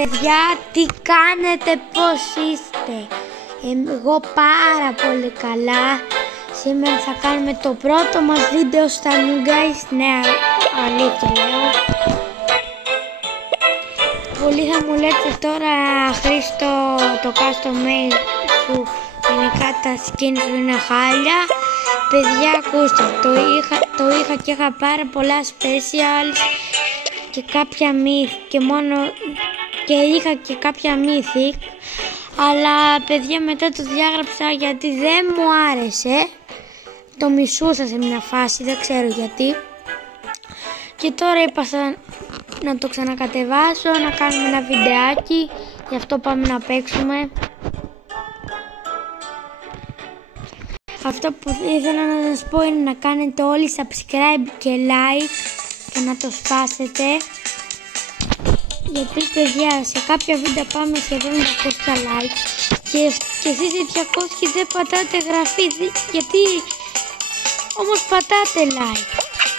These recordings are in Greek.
Παιδιά, τι κάνετε, πώς είστε? Εγώ πάρα πολύ καλά. Σήμερα θα κάνουμε το πρώτο μας βίντεο στα New Guys. Ναι, αλήθεια λέω. Πολλοί θα μου λέτε τώρα, Χρήστο, το custom made σου, γενικά τα skins σου είναι χάλια. Παιδιά, ακούστε, το είχα και είχα πάρα πολλά specials και κάποια και είχα και κάποια mythic, αλλά παιδιά μετά το διάγραψα γιατί δεν μου άρεσε. Το μισούσα σε μια φάση, δεν ξέρω γιατί. Και τώρα είπα να το ξανακατεβάσω, να κάνουμε ένα βιντεάκι. Γι' αυτό πάμε να παίξουμε. Αυτό που ήθελα να σας πω είναι να κάνετε όλοι subscribe και like και να το σπάσετε. Γιατί παιδιά, σε κάποια βίντεο πάμε σχεδόν 200 like και εσείς οι 200 δεν πατάτε εγγραφή. Γιατί όμως πατάτε like?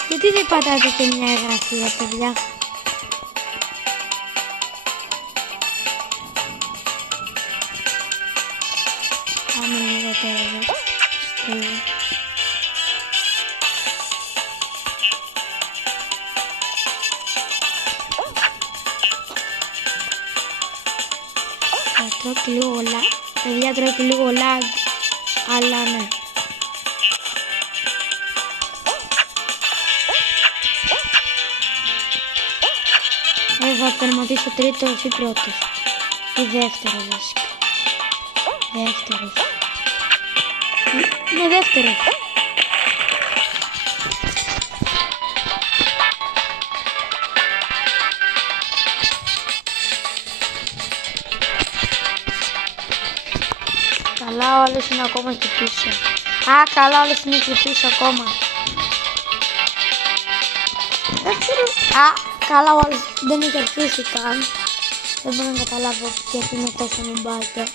Γιατί δεν πατάτε και μια εγγραφή, παιδιά? Πάμε λίγο τώρα. Τρώω και λίγο lag. Παιδιά, τρώω και λίγο lag. Αλλά ναι. Θα τερματίσω τρίτος ή πρώτος? Ή δεύτερος βασικά? Δεύτερος. Ναι, δεύτερος. Καλά, όλες είναι ακόμα και πίσω. Καλά, όλες είναι και πίσω ακόμα. Καλά, όλες δεν έχει αρχίσει καν. Δεν μπορώ να καταλάβω γιατί είναι τόσο νουμπάκια.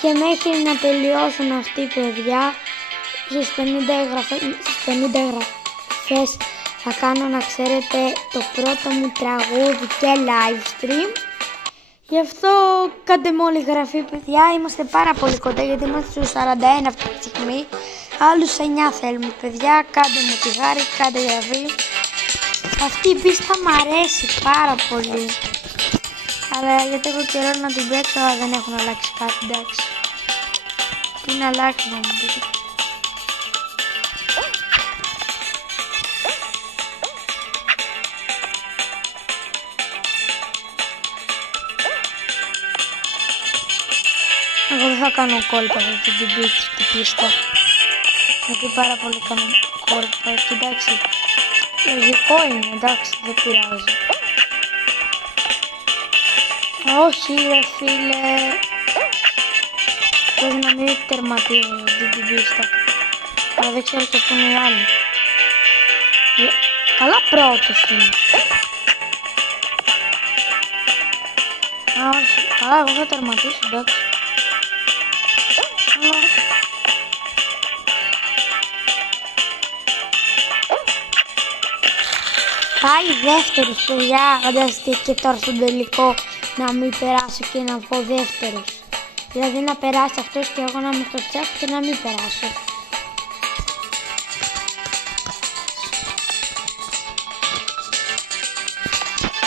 Και μέχρι να τελειώσουν αυτοί οι παιδιά, στις 50 εγγραφές θα κάνω, να ξέρετε, το πρώτο μου τραγούδι και live stream. Γι' αυτό κάντε μου όλη εγγραφή, παιδιά. Είμαστε πάρα πολύ κοντά γιατί είμαστε στους 41 αυτή τη στιγμή. Άλλους 9 θέλουμε, παιδιά. Κάντε μου τη χάρη, κάντε εγγραφή. Αυτή η πίστα μου αρέσει πάρα πολύ. Αλλά γιατί έχω καιρό να την παίξω, αλλά δεν έχουν αλλάξει κάτι, εντάξει. Τι να αλλάξει να μου πείτε? Εγώ δεν θα κάνω κόλπα για την πίστα. Γιατί πάρα πολύ κάνω κόλπα, εντάξει. Λογικό είναι, εντάξει, δεν πειράζει. Όχι ρε φίλε. Πρέπει να μην τερματίζω την πίστα. Αλλά δεν ξέρω και πού είναι οι άλλοι. Καλά, πρώτος είναι. Όχι. Καλά, εγώ θα τερματίσω, εντάξει. Πάει δεύτερος, παιδιά. Φανταστείτε και τώρα στον τελικό να μην περάσω και να βγω δεύτερος. Δηλαδή να περάσει αυτός και εγώ να είμαι στο τσάκ και να μην περάσω.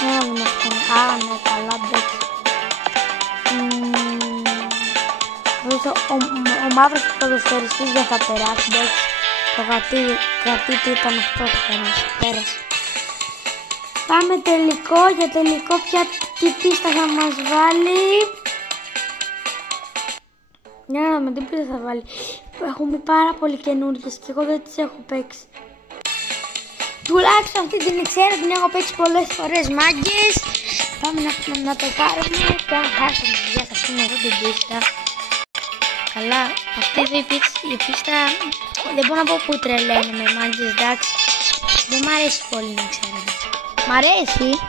Ναι, μου αυτό. Ναι, καλά, εντάξει. Ο μαύρος ποδοσφαιριστής δεν θα περάσει, εντάξει. Το γατί ήταν αυτό που πέρασε. Πάμε τελικό. Για τελικό τι πίστα θα μας βάλει? Ναι, με τι πίστα θα βάλει? Έχουμε πάρα πολύ καινούργιες και εγώ δεν τις έχω παίξει. Τουλάχιστον αυτή την ξέρω, την έχω παίξει πολλές φορές, μάγκες. Πάμε να το πάρουμε και αν χάσουμε, παιδιά, θα πούμε εδώ την πίστα. Καλά, αυτή η πίστα δεν μπορώ να πω που τρελαίνει με, μάγκες, εντάξει. Δεν μ' αρέσει πολύ, να ξέρετε. Μ' αρέσει,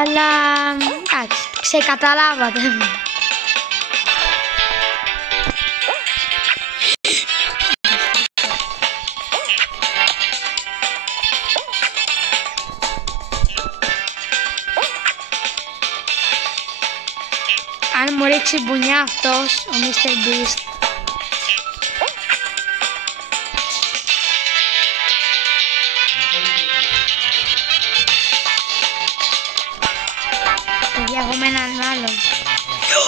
αλλά εντάξει, ξεκαταλάβατε. μου ρίξει μπουνιά αυτός, ο Mr. Beast. Παιδιά, εγώ με έναν άλλον.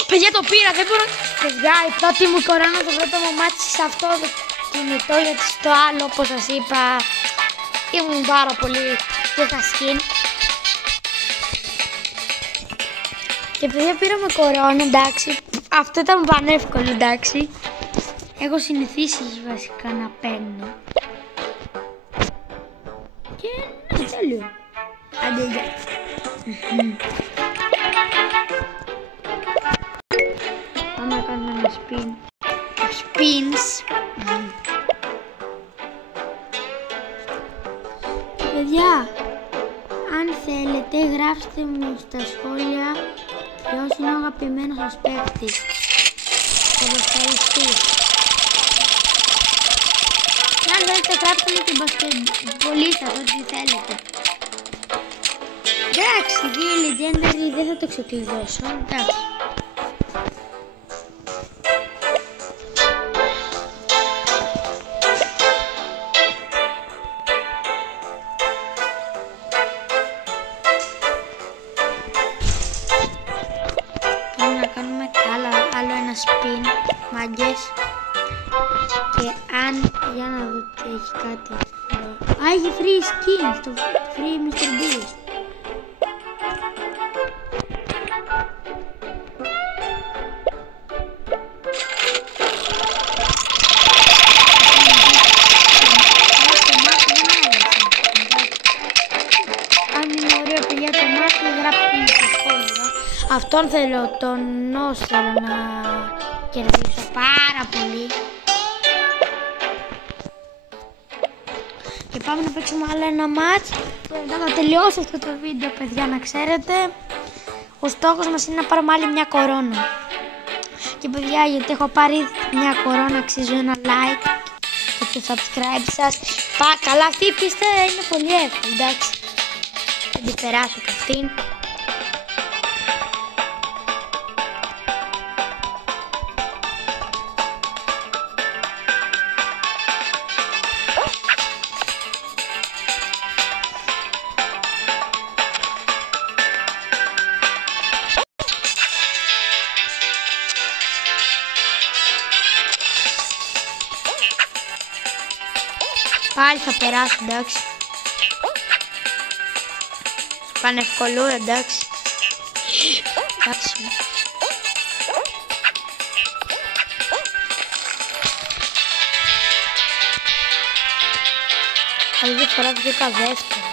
Παιδιά, το πήρα, δεν μπορώ. Παιδιά, η πρώτη μου κορώνα το πρώτο μου μάτι σε αυτό το κινητό, γιατί στο άλλο, όπως σας είπα, ήμουν πάρα πολύ και είχα skin. Και παιδιά, πήραμε κορώνα, εντάξει. Αυτό ήταν πανεύκολο, εντάξει. Έχω συνηθίσει βασικά να παίρνω. Και ναι, τέλειο. Άντε, γεια. Πάμε να κάνουμε ένα spin. Spins. Παιδιά, αν θέλετε γράψτε μου στα σχόλια ποιος είναι ο αγαπημένος σας παίκτης. Ποδοσφαιριστής. Και αν θέλετε γράψτε μου την μπασκετμπολίστα, ό,τι θέλετε. Εντάξει, 2 legendary δεν θα το ξεκλειδώσω, εντάξει. Πάμε να κάνουμε άλλο ένα spin, μάγκες. Και αν, για να δω τι έχει κάτι. Α, έχει free skin, το free Mr. Beast. Αυτόν θέλω, τον Νος θέλω να κερδίσω πάρα πολύ. Και πάμε να παίξουμε άλλο ένα μάτς. Και μετά να τελειώσω αυτό το βίντεο, παιδιά, να ξέρετε. Ο στόχος μας είναι να πάρουμε άλλη μια κορώνα. Και παιδιά, γιατί έχω πάρει μια κορώνα, αξίζω ένα like και το subscribe σας. Καλά, αυτή η πίστα είναι πολύ εύκολη, εντάξει. Δεν την περάθηκα αυτήν. Πάλι θα περάσω, εντάξει. Πανευκολού, εντάξει. Εντάξει. Άλλη δύο φορά βγήκα δεύτερο.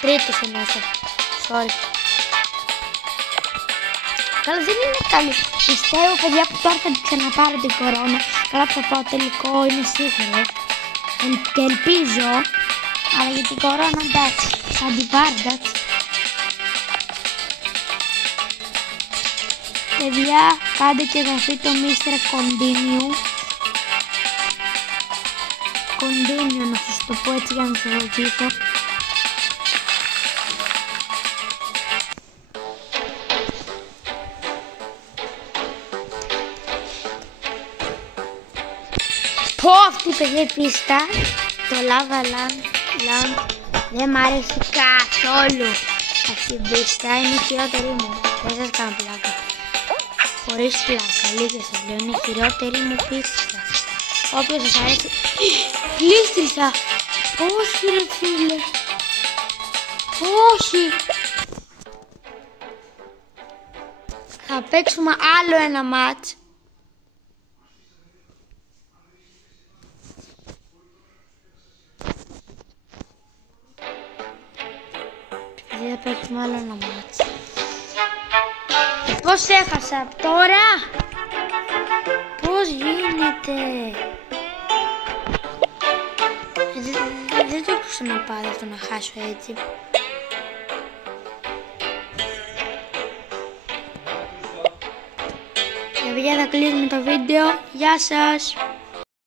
Τρίτος εννοούσα. Sorry. Καλά, δεν είναι καλή. Πιστεύω, παιδιά, που τώρα θα την ξαναπάρω την κορώνα. Καλά, που θα πάω τελικό, είναι σίγουρο. Και ελπίζω, αλλά για την κορώνα, εντάξει, θα την πάρω, εντάξει. Παιδιά, κάντε και εγγραφή το Mr. Continue. Continue, να σας το πω έτσι για να σας ρωτήσω. Πω, αυτή παιδιά η πίστα, το Lava Land, δεν μ' αρέσει καθόλου. Αυτή η πίστα είναι η χειρότερη μου, δεν σας κάνω πλάκα. Χωρίς πλάκα, αλήθεια σας λέω, είναι η χειρότερη μου πίστα. Όποιος σας αρέσει... Πλήστησα! Όχι ρε φίλε! Όχι! Θα παίξουμε άλλο ένα μάτς. Θα παίξουμε άλλο ένα μάτς. Πώς έχασα τώρα? Πώς γίνεται? Δεν το έχω ξαναπάρει αυτό να χάσω έτσι. Και παιδιά, θα κλείσουμε το βίντεο. Γεια σας!